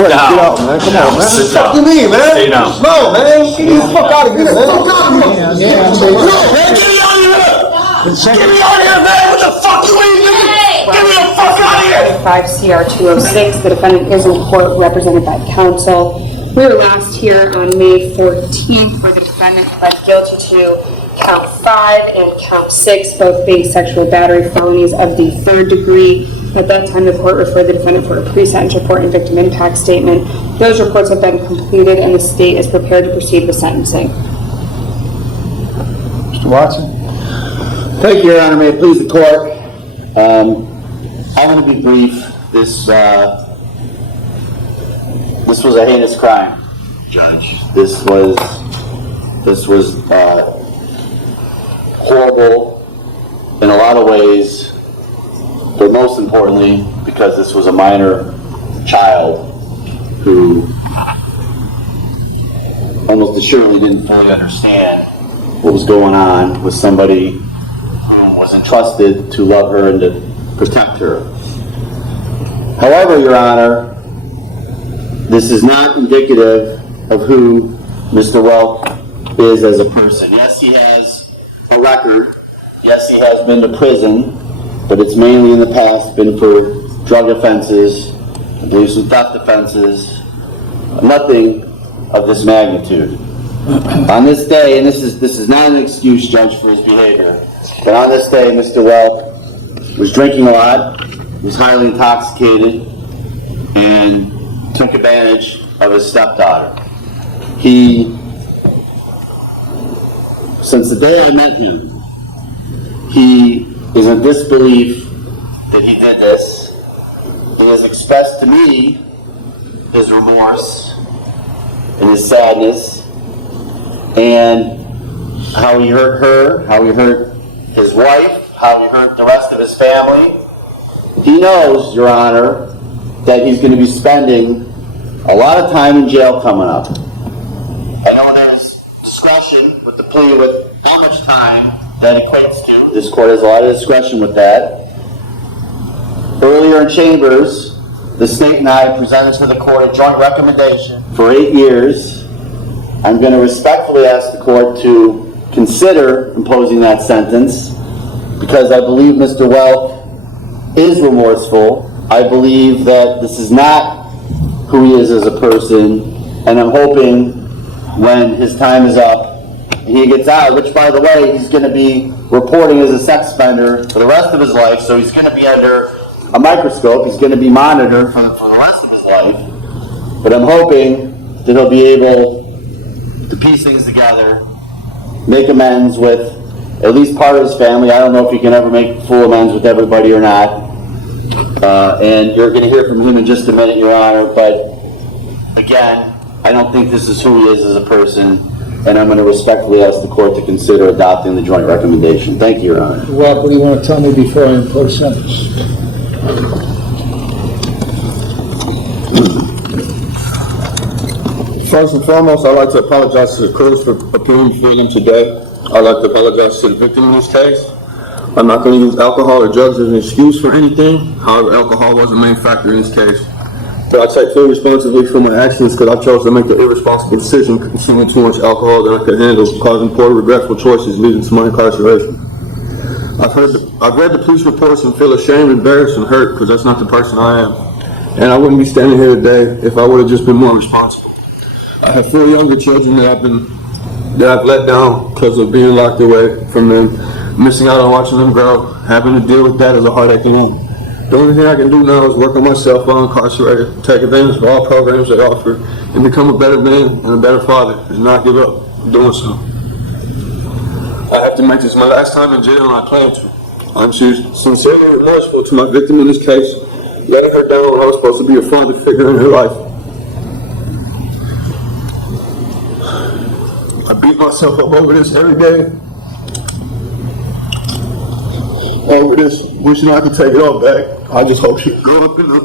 I'm ready to get out, man. Come on, man. What the fuck you mean, man? Stay down. No, man. Get the fuck out of here, man. Fuck out of here. Yeah. No, man. Get me out of here. Get me out of here, man. What the fuck you mean, nigga? Get me the fuck out of here. 5 CR 206. The defendant is in court represented by counsel. We were last here on May 14th where the defendant pled guilty to count 5 and count 6, both being sexual battery felonies of the 3rd degree. At that time, the court referred the defendant for a pre-sentence report and victim impact statement. Those reports have been completed and the state is prepared to proceed with sentencing. Mr. Watson? Thank you, Your Honor. May it please the court. I'm going to be brief. This was a heinous crime, Judge. This was horrible in a lot of ways, but most importantly because this was a minor child who almost assuredly didn't fully understand what was going on with somebody who was entrusted to love her and to protect her. However, Your Honor, this is not indicative of who Mr. Welk is as a person. Yes, he has a record. Yes, he has been to prison, but it's mainly in the past been for drug offenses, I believe some theft offenses, nothing of this magnitude. On this day, and this is not an excuse, Judge, for his behavior, but on this day, Mr. Welk was drinking a lot, was highly intoxicated, and took advantage of his stepdaughter. Since the day I met him, he is in disbelief that he did this. He has expressed to me his remorse and his sadness and how he hurt her, how he hurt his wife, how he hurt the rest of his family. He knows, Your Honor, that he's going to be spending a lot of time in jail coming up. I know there's discretion with the plea with how much time that equates to. This court has a lot of discretion with that. Earlier in chambers, the state and I presented to the court a joint recommendation for 8 years. I'm going to respectfully ask the court to consider imposing that sentence because I believe Mr. Welk is remorseful. I believe that this is not who he is as a person, and I'm hoping when his time is up and he gets out, which by the way, he's going to be reporting as a sex offender for the rest of his life, so he's going to be under a microscope, he's going to be monitored for the rest of his life, but I'm hoping that he'll be able to piece things together, make amends with at least part of his family. I don't know if he can ever make full amends with everybody or not. And you're going to hear from him in just a minute, Your Honor, but again, I don't think this is who he is as a person, and I'm going to respectfully ask the court to consider adopting the joint recommendation. Thank you, Your Honor. What do you want to tell me before I impose sentence? First and foremost, I'd like to apologize to the courts for appearing for them today. I'd like to apologize to the victim in this case. I'm not going to use alcohol or drugs as an excuse for anything. However, alcohol was a main factor in this case. But I take full responsibility for my actions because I chose to make the irresponsible decision consuming too much alcohol than I could handle, causing poor, regretful choices leading to my incarceration. I've read the police reports and feel ashamed, embarrassed, and hurt because that's not the person I am. And I wouldn't be standing here today if I would have just been more responsible. I have 4 younger children that I've let down because of being locked away from them, missing out on watching them grow, having to deal with that as a heartache alone. The only thing I can do now is work on myself while incarcerated, take advantage of all programs they offer, and become a better man and a better father, and not give up doing so. I have to make this my last time in jail, and I plan to. I'm sincerely remorseful to my victim in this case, letting her down when I was supposed to be a father figure in her life. I beat myself up over this every day. Over this, wishing I could take it all back. I just hope she can grow up in life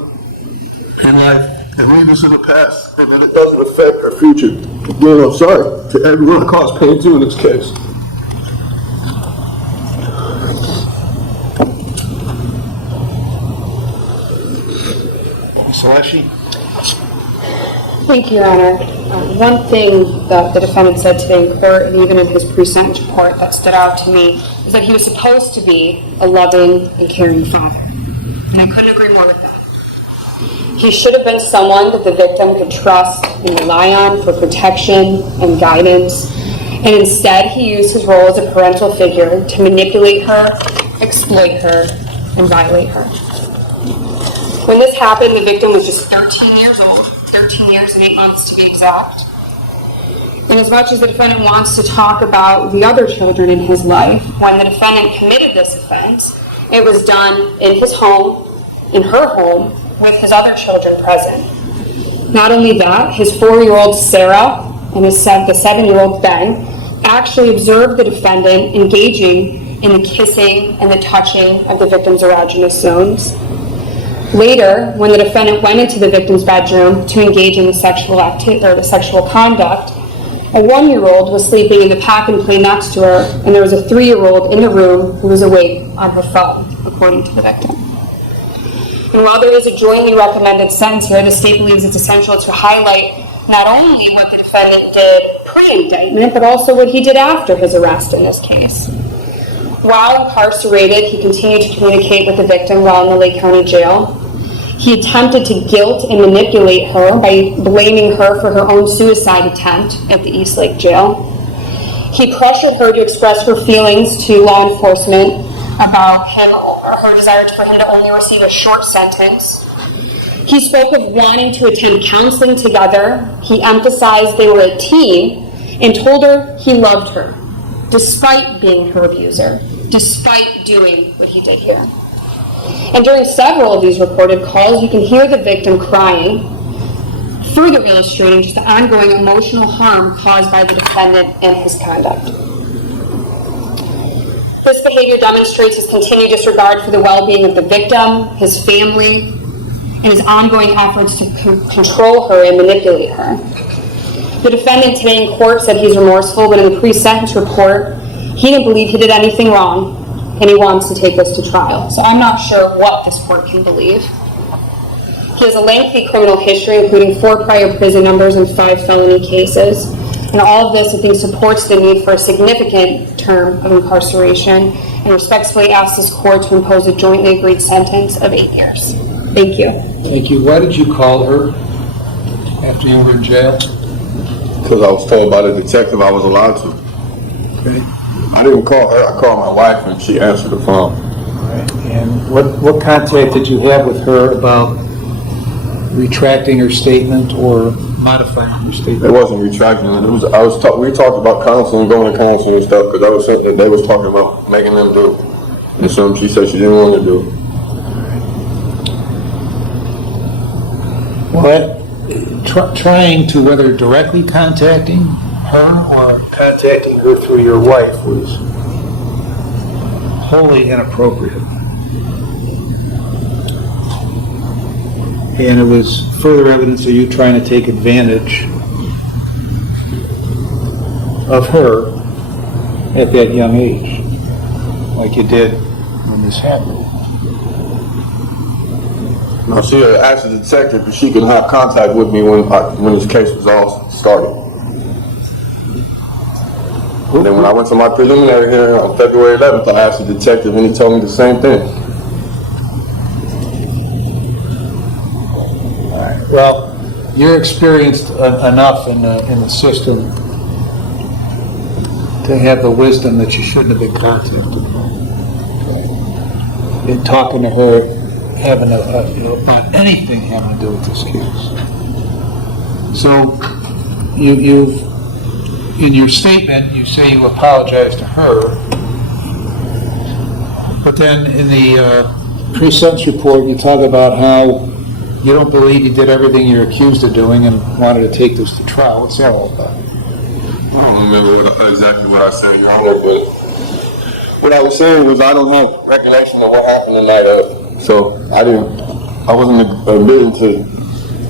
and leave this in the past, and that it doesn't affect her future. Again, I'm sorry to everyone I caused pain to in this case. Mr. Leshy? Thank you, Your Honor. One thing that the defendant said today in court, and even in his pre-sentence report that stood out to me, is that he was supposed to be a loving and caring father. And I couldn't agree more with that. He should have been someone that the victim could trust and rely on for protection and guidance. And instead, he used his role as a parental figure to manipulate her, exploit her, and violate her. When this happened, the victim was just 13 years old, 13 years and 8 months to be exact. And as much as the defendant wants to talk about the other children in his life, when the defendant committed this offense, it was done in his home, in her home, with his other children present. Not only that, his 4-year-old Sarah and the 7-year-old Ben actually observed the defendant engaging in the kissing and the touching of the victim's erogenous zones. Later, when the defendant went into the victim's bedroom to engage in the sexual conduct, a 1-year-old was sleeping in the pack and play next to her, and there was a 3-year-old in the room who was awake on her phone, according to the victim. And while there is a jointly recommended sentence here, the state believes it's essential to highlight not only what the defendant did pre-indictment, but also what he did after his arrest in this case. While incarcerated, he continued to communicate with the victim while in the Lake County Jail. He attempted to guilt and manipulate her by blaming her for her own suicide attempt at the East Lake Jail. He pressured her to express her feelings to law enforcement about him or her desire for him to only receive a short sentence. He spoke of wanting to attend counseling together. He emphasized they were a team and told her he loved her, despite being her abuser, despite doing what he did here. And during several of these recorded calls, you can hear the victim crying, further illustrating just the ongoing emotional harm caused by the defendant and his conduct. This behavior demonstrates his continued disregard for the well-being of the victim, his family, and his ongoing efforts to control her and manipulate her. The defendant today in court said he's remorseful, but in the pre-sentence report, he didn't believe he did anything wrong, and he wants to take this to trial. So I'm not sure what this court can believe. He has a lengthy criminal history, including 4 prior prison numbers and 5 felony cases. And all of this, I think, supports the need for a significant term of incarceration, and respectfully ask this court to impose a jointly agreed sentence of 8 years. Thank you. Thank you. Why did you call her after you were in jail? Because I was told by the detective I was allowed to. Okay. I didn't call her, I called my wife and she answered the phone. All right. And what contact did you have with her about retracting her statement or modifying her It statement? wasn't retracting it. We talked about counseling, going to counseling and stuff, because that was something that they was talking about making them do. And something she said she didn't want to do. Well, trying to, whether directly contacting her or contacting her through your wife, was wholly inappropriate. And it was further evidence of you trying to take advantage of her at that young age, like you did when this happened. Now she had asked the detective if she could have contact with me when this case was all started. And then when I went to my preliminary hearing on February 11th, I asked the detective and he told me the same thing. All right. Well, you're experienced enough in the system to have the wisdom that you shouldn't have been contacted. Okay. In talking to her, having about anything having to do with this case. So, you've in your statement, you say you apologize to her, but then in the pre-sentence report, you talk about how you don't believe you did everything you're accused of doing and wanted to take this to trial. What's that all about? I don't remember exactly what I said, Your Honor, but what I was saying was I don't have recollection of what happened the night of. So I wasn't admitting to,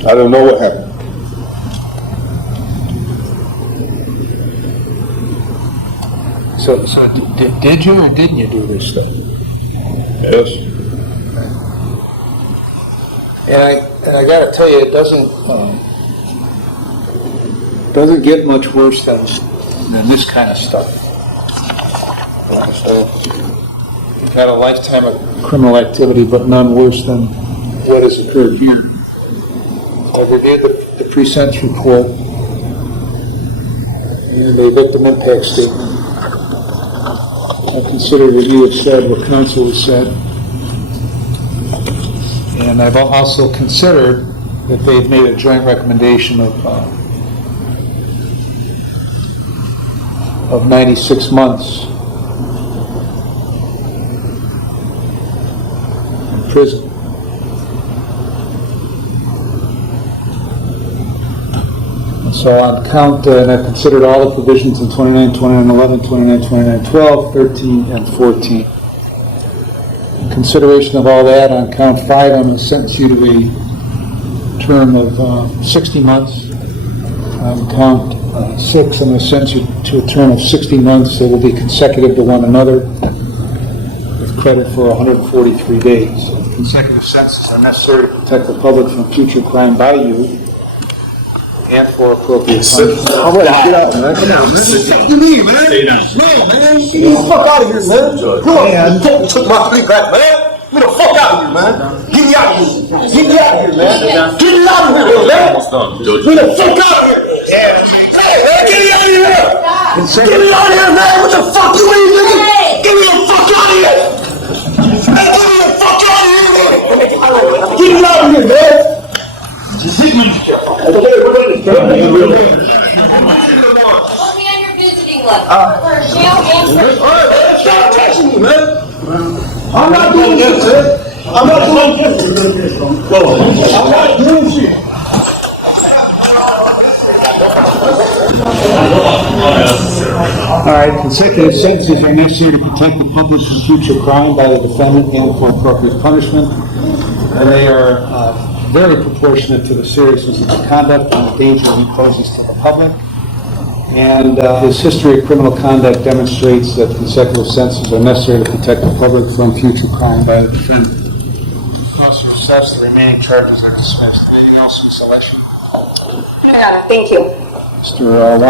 I didn't know what happened. So did you or didn't you do this thing? Yes. And I got to tell you, it doesn't doesn't get much worse than this kind of stuff. You've had a lifetime of criminal activity, but none worse than what has occurred here. I've reviewed the pre-sentence report and the victim impact statement. I consider what you have said, what counsel has said. And I've also considered that they've made a joint recommendation of 96 months in prison. So on count, and I've considered all the provisions in 29, 29, 11, 29, 29, 12, 13, and 14. In consideration of all that, on count 5, I'm going to sentence you to a term of 60 months. On count 6, I'm going to sentence you to a term of 60 months that will be consecutive to one another with credit for 143 days. Consecutive sentences are necessary to protect the public from future crime by you and for appropriate punishment. All right, get out, man. Come on, man. What the fuck you mean, man? No, man. Get the fuck out of here, man. Come on, man. You took my three back, man. Get the fuck out of here, man. Get me out of here. Get me out of here, man. Get me out of here, man. Get the fuck out of here. Hey, man, get me out of here. Get me out of here, man. What the fuck you mean, nigga? Get me the fuck out of here. Hey, get me the fuck out of here, man. Get me out of here, man. Put me on your visiting list. For jail and for... Stop touching me, man. I'm not doing this, man. I'm not doing this. I'm not doing shit. All right, consecutive sentences are necessary to protect the public from future crime by the defendant and for appropriate punishment. And they are very proportionate to the seriousness of the conduct and the danger he poses to the public. And his history of criminal conduct demonstrates that consecutive sentences are necessary to protect the public from future crime by the defendant. Officer assess the remaining charges are dismissed. Anything else, Ms. Election? I got it. Thank you. Mr. Watson?